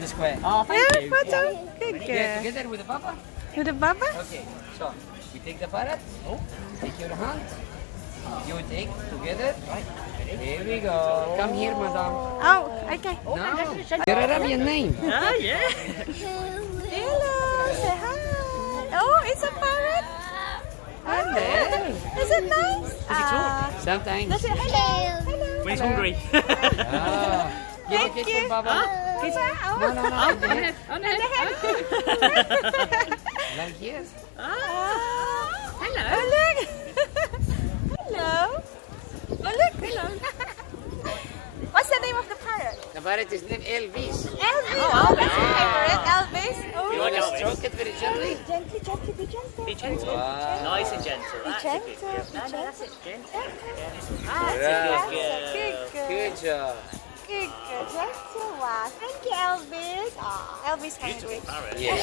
the square. Oh, thank Yeah, you. photo. Yeah. Good Yeah, girl. together with the papa. With the Baba? Okay, so we take the parrot. Oh. Take your hand. You take together. Right. Here we go. Come here, madam. Oh, okay. No. Your Arabian name. Ah, yeah. Hello, say hi. Oh, it's a parrot. Hello. Is it nice? Sometimes. Does it hello? Hello. When he's hungry. Ah. Give a Thank kiss you. for Baba. Kiss her. Oh. No, no, no. Oh, in the head. on the head. Like here. Hello. Oh, look. Hello. Oh, look. Hello. What's the name of the parrot? The parrot is named Elvis. Elvis. Oh, that's your favorite, Elvis. Oh. You want to stroke it very gently? Gently, gently, be gentle. Be gentle. Wow. Nice and gentle. Be That's gentle. a good girl. Be No, gentle. that's it. Gentle. Bravo. Good girl. Good job. Good girl. Gentle. Wow. Thank you, Elvis. Oh, Elvis hungry. Parrot. Yeah.